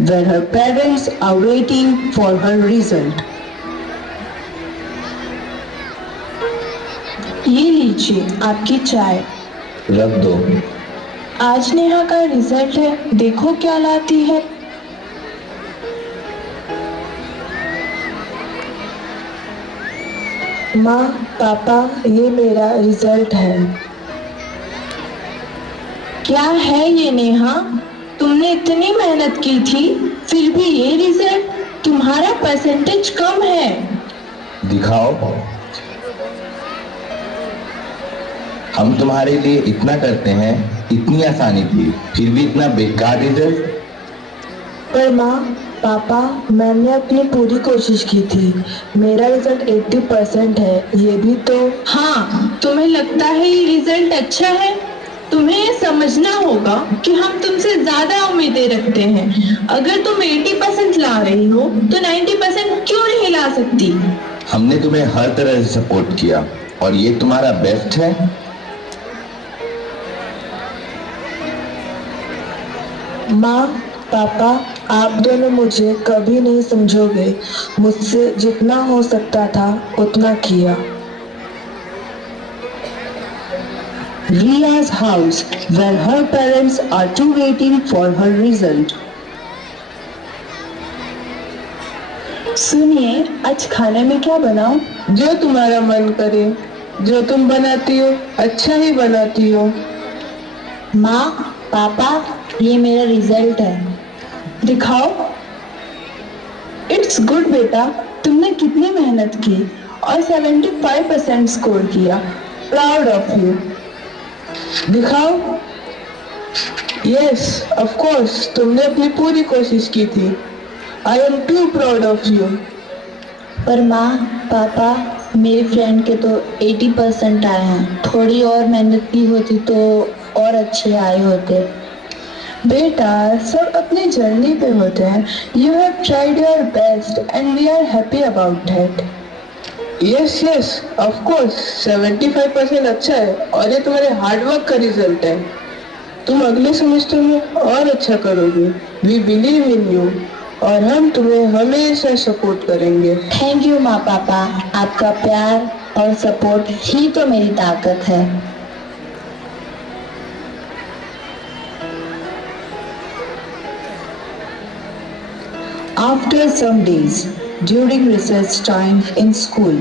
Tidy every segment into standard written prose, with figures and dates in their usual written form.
where her parents are waiting for her result. ये लीजिए आपकी चाय। रख दो। आज नेहा का रिजल्ट है, देखो क्या लाती है। माँ, पापा, ये मेरा रिजल्ट है। क्या है ये नेहा, तुमने इतनी मेहनत की थी फिर भी ये रिजल्ट, तुम्हारा परसेंटेज कम है। दिखाओ। हम तुम्हारे लिए इतना करते हैं, इतनी आसानी थी, फिर भी इतना बेकार रिजल्ट। पर माँ, पापा, मैंने अपनी पूरी कोशिश की थी। मेरा रिजल्ट 80% है, ये भी तो। हाँ, तुम्हें लगता है ये रिजल्ट अच्छा है? तुम्हें ये समझना होगा कि हम तुमसे ज्यादा उम्मीदें रखते हैं। अगर तुम 80% ला रही हो तो 90% क्यों नहीं ला सकती? हमने तुम्हें हर तरह से सपोर्ट किया और ये तुम्हारा बेस्ट है। माँ, पापा, आप दोनों मुझे कभी नहीं समझोगे। मुझसे जितना हो सकता था उतना किया। Ria's house, where her parents are too waiting for her result. सुनिए, आज खाने में क्या बनाऊं? जो तुम्हारा मन करे, जो तुम बनाती हो अच्छा ही बनाती हो। माँ, पापा, ये मेरा रिजल्ट है। दिखाओ। इट्स गुड बेटा, तुमने कितनी मेहनत की और 75% स्कोर किया। Proud of you. दिखाओ। यस, ऑफ कोर्स, तुमने अपनी पूरी कोशिश की थी। I am too proud of you. पर माँ, पापा, मेरी फ्रेंड के तो 80% आए हैं। थोड़ी और मेहनत की होती तो और अच्छे आए होते। बेटा, सब अपनी जर्नी पे होते हैं। You have tried your best and we are happy about that. Yes yes, of course, 75% अच्छा है और ये तुम्हारे हार्डवर्क का रिजल्ट है। तुम अगले सेमेस्टर में और अच्छा करोगे। वी बिलीव इन यू और हम तुम्हें हमेशा सपोर्ट करेंगे। थैंक यू माँ, पापा, आपका प्यार और सपोर्ट ही तो मेरी ताकत है। After some days, during recess time in school,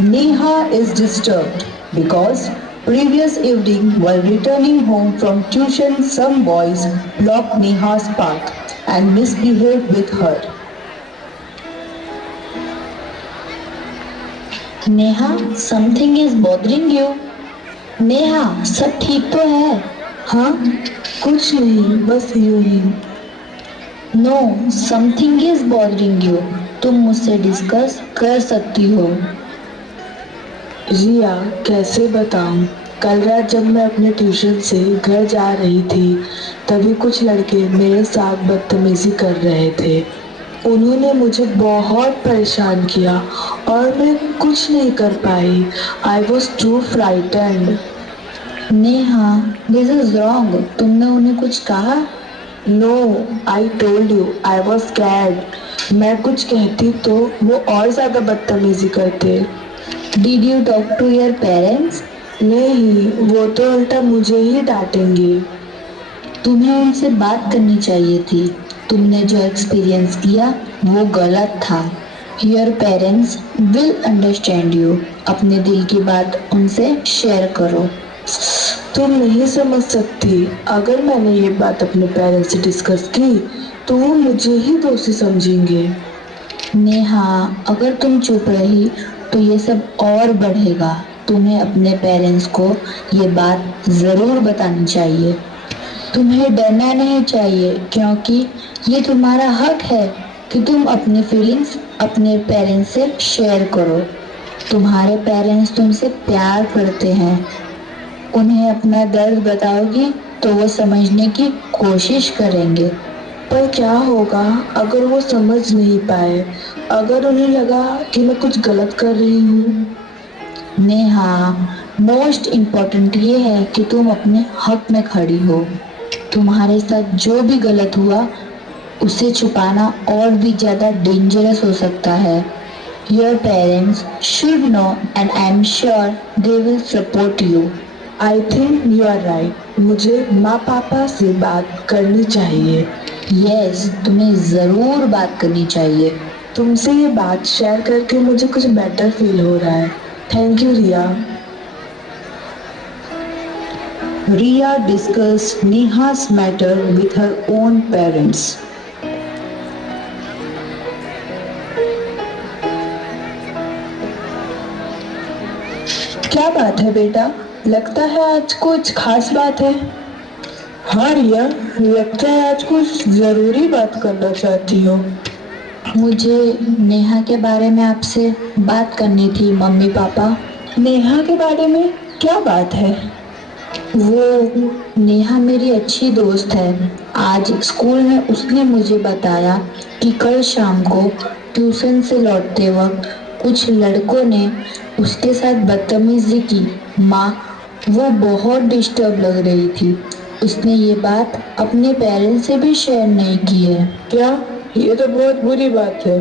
Neha is disturbed because previous evening while returning home from tuition, some boys blocked Neha's path and misbehaved with her. Neha, something is bothering you. Neha, सब ठीक तो है? हाँ, कुछ नहीं, बस यूं ही। No, something is bothering you. तुम मुझसे डिस्कस कर सकती हो। रिया, कैसे बताऊं? कल रात जब मैं अपने ट्यूशन से घर जा रही थी तभी कुछ लड़के मेरे साथ बदतमीजी कर रहे थे। उन्होंने मुझे बहुत परेशान किया और मैं कुछ नहीं कर पाई। I was too frightened. Neha, this is wrong. तुमने उन्हें कुछ कहा? No, I told you, I was scared. मैं कुछ कहती तो वो और ज्यादा बदतमीजी करते। Did you talk to your parents? नहीं, वो तो उल्टा मुझे ही डांटेंगे। तुम्हें उनसे बात करनी चाहिए थी। तुमने जो एक्सपीरियंस किया वो गलत था। Your parents will understand you. अपने दिल की बात उनसे शेयर करो। तुम नहीं समझ सकती, अगर मैंने ये बात अपने पेरेंट्स से डिस्कस की तो वो मुझे ही दोषी समझेंगे। नेहा, अगर तुम चुप रही तो ये सब और बढ़ेगा। तुम्हें अपने पेरेंट्स को ये बात ज़रूर बतानी चाहिए। तुम्हें डरना नहीं चाहिए क्योंकि ये तुम्हारा हक है कि तुम अपनी फीलिंग्स अपने पेरेंट्स से शेयर करो। तुम्हारे पेरेंट्स तुमसे प्यार करते हैं। उन्हें अपना दर्द बताओगी तो वो समझने की कोशिश करेंगे। पर क्या होगा अगर वो समझ नहीं पाए, अगर उन्हें लगा कि मैं कुछ गलत कर रही हूँ? नेहा, मोस्ट इम्पोर्टेंट ये है कि तुम अपने हक में खड़ी हो। तुम्हारे साथ जो भी गलत हुआ उसे छुपाना और भी ज़्यादा डेंजरस हो सकता है। Your parents should know and I am sure they will support you. I think you are right. मुझे माँ पापा से बात करनी चाहिए। Yes, तुम्हें ज़रूर बात करनी चाहिए। तुमसे ये बात शेयर करके मुझे कुछ बेटर फील हो रहा है। Thank you Riya. Riya discussed Neha's matter with her own parents. क्या बात है बेटा? लगता है आज कुछ खास बात है। हाँ रिया, लगता है आज कुछ जरूरी बात करना चाहती हो। मुझे नेहा के बारे में आपसे बात करनी थी मम्मी पापा। नेहा के बारे में क्या बात है? वो नेहा मेरी अच्छी दोस्त है। आज स्कूल में उसने मुझे बताया कि कल शाम को ट्यूशन से लौटते वक्त कुछ लड़कों ने उसके साथ बदतमीजी की। माँ, वो बहुत डिस्टर्ब लग रही थी। उसने ये बात अपने पेरेंट्स से भी शेयर नहीं की है। क्या? ये तो बहुत बुरी बात है।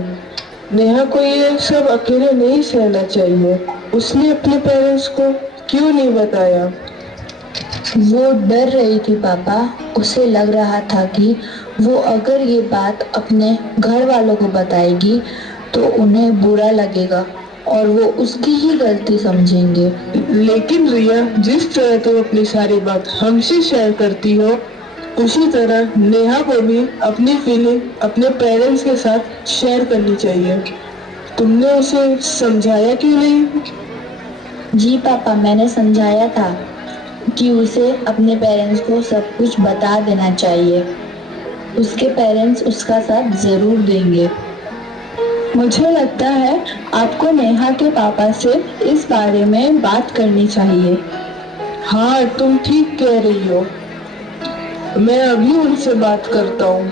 नेहा को ये सब अकेले नहीं सहना चाहिए। उसने अपने पेरेंट्स को क्यों नहीं बताया? वो डर रही थी पापा। उसे लग रहा था कि वो अगर ये बात अपने घर वालों को बताएगी तो उन्हें बुरा लगेगा और वो उसकी ही गलती समझेंगे। लेकिन रिया, जिस तरह तुम अपनी सारी बात हमसे शेयर करती हो, उसी तरह नेहा को भी अपनी फीलिंग अपने पेरेंट्स के साथ शेयर करनी चाहिए। तुमने उसे समझाया क्यों नहीं? जी पापा, मैंने समझाया था कि उसे अपने पेरेंट्स को सब कुछ बता देना चाहिए। उसके पेरेंट्स उसका साथ जरूर देंगे। मुझे लगता है आपको नेहा के पापा से इस बारे में बात करनी चाहिए। हाँ, तुम ठीक कह रही हो। मैं अभी उनसे बात करता हूँ।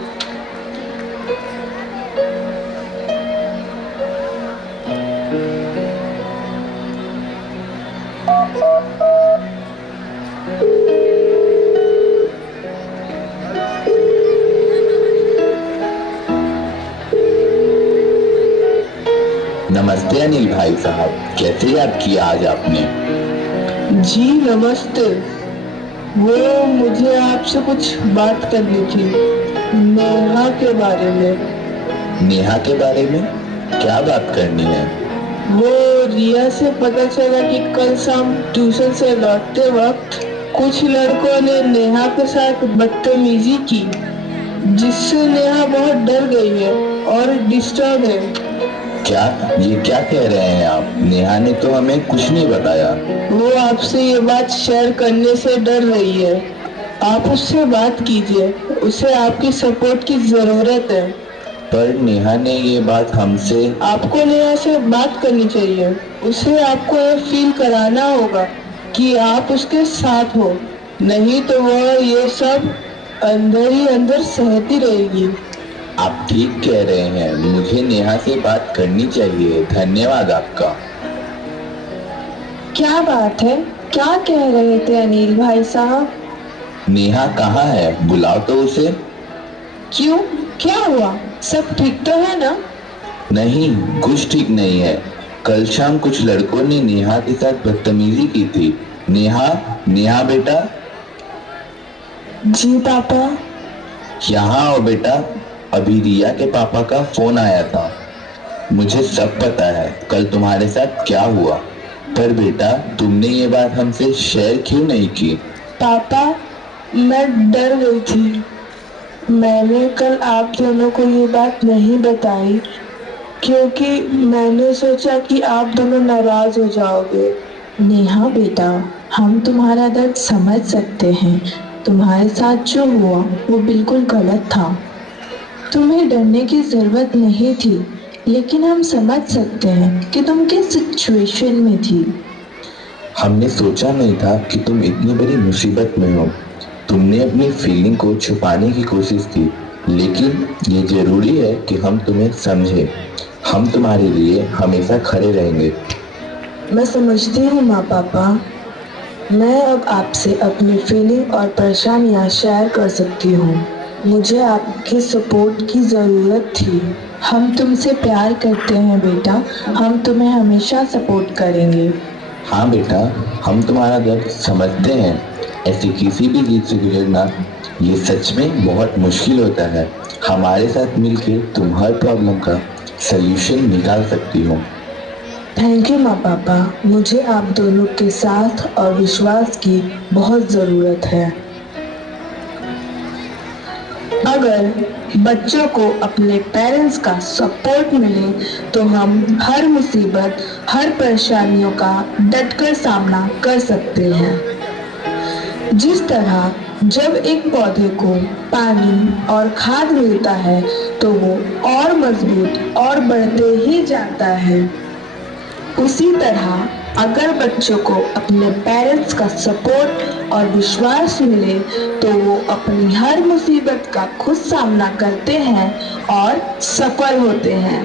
नमस्ते अनिल भाई साहब, कैसे याद किया आज आपने? जी नमस्ते। वो मुझे आपसे कुछ बात करनी थी, नेहा के बारे में। नेहा के बारे में क्या बात करनी है? वो रिया से पता चला कि कल शाम ट्यूशन से लौटते वक्त कुछ लड़कों ने नेहा के साथ बदतमीजी की, जिससे नेहा बहुत डर गई है और डिस्टर्ब है। क्या ये क्या कह रहे हैं आप? नेहा ने तो हमें कुछ नहीं बताया। वो आपसे ये बात शेयर करने से डर रही है। आप उससे बात कीजिए, उसे आपकी सपोर्ट की जरूरत है। पर नेहा ने ये बात हमसे। आपको नेहा से बात करनी चाहिए। उसे आपको ये फील कराना होगा कि आप उसके साथ हो, नहीं तो वह ये सब अंदर ही अंदर सहती रहेगी। आप ठीक कह रहे हैं, मुझे नेहा से बात करनी चाहिए। धन्यवाद आपका। क्या बात है? क्या कह रहे थे अनिल भाई साहब? नेहा कहाँ है? बुलाओ तो उसे। क्यों, क्या हुआ? सब ठीक तो है ना? नहीं, कुछ ठीक नहीं है। कल शाम कुछ लड़कों ने नेहा के साथ बदतमीजी की थी। नेहा, नेहा बेटा। जी पापा। यहाँ आओ बेटा। अभी रिया के पापा का फोन आया था। मुझे सब पता है कल तुम्हारे साथ क्या हुआ, पर बेटा तुमने ये बात हमसे शेयर क्यों नहीं की? पापा, मैं डर गई थी। मैंने कल आप दोनों को ये बात नहीं बताई क्योंकि मैंने सोचा कि आप दोनों नाराज हो जाओगे। नेहा बेटा, हम तुम्हारा दर्द समझ सकते हैं। तुम्हारे साथ जो हुआ वो बिल्कुल गलत था। तुम्हें डरने की जरूरत नहीं थी, लेकिन हम समझ सकते हैं कि तुम किस सिचुएशन में थी। हमने सोचा नहीं था कि तुम इतनी बड़ी मुसीबत में हो। तुमने अपनी फीलिंग को छुपाने की कोशिश की, लेकिन ये जरूरी है कि हम तुम्हें समझें। हम तुम्हारे लिए हमेशा खड़े रहेंगे। मैं समझती हूँ माँ पापा। मैं अब आपसे अपनी फीलिंग और परेशानियाँ शेयर कर सकती हूँ। मुझे आपके सपोर्ट की ज़रूरत थी। हम तुमसे प्यार करते हैं बेटा, हम तुम्हें हमेशा सपोर्ट करेंगे। हाँ बेटा, हम तुम्हारा दर्द समझते हैं। ऐसी किसी भी चीज से गुजरना ये सच में बहुत मुश्किल होता है। हमारे साथ मिलकर तुम हर प्रॉब्लम का सल्यूशन निकाल सकती हो। थैंक यू माँ पापा, मुझे आप दोनों के साथ और विश्वास की बहुत ज़रूरत है। अगर बच्चों को अपने पेरेंट्स का सपोर्ट मिले तो हम हर मुसीबत, हर परेशानियों का डटकर सामना कर सकते हैं। जिस तरह जब एक पौधे को पानी और खाद मिलता है तो वो और मजबूत और बढ़ते ही जाता है, उसी तरह अगर बच्चों को अपने पेरेंट्स का सपोर्ट और विश्वास मिले तो वो अपनी हर मुसीबत का खुद सामना करते हैं और सफल होते हैं।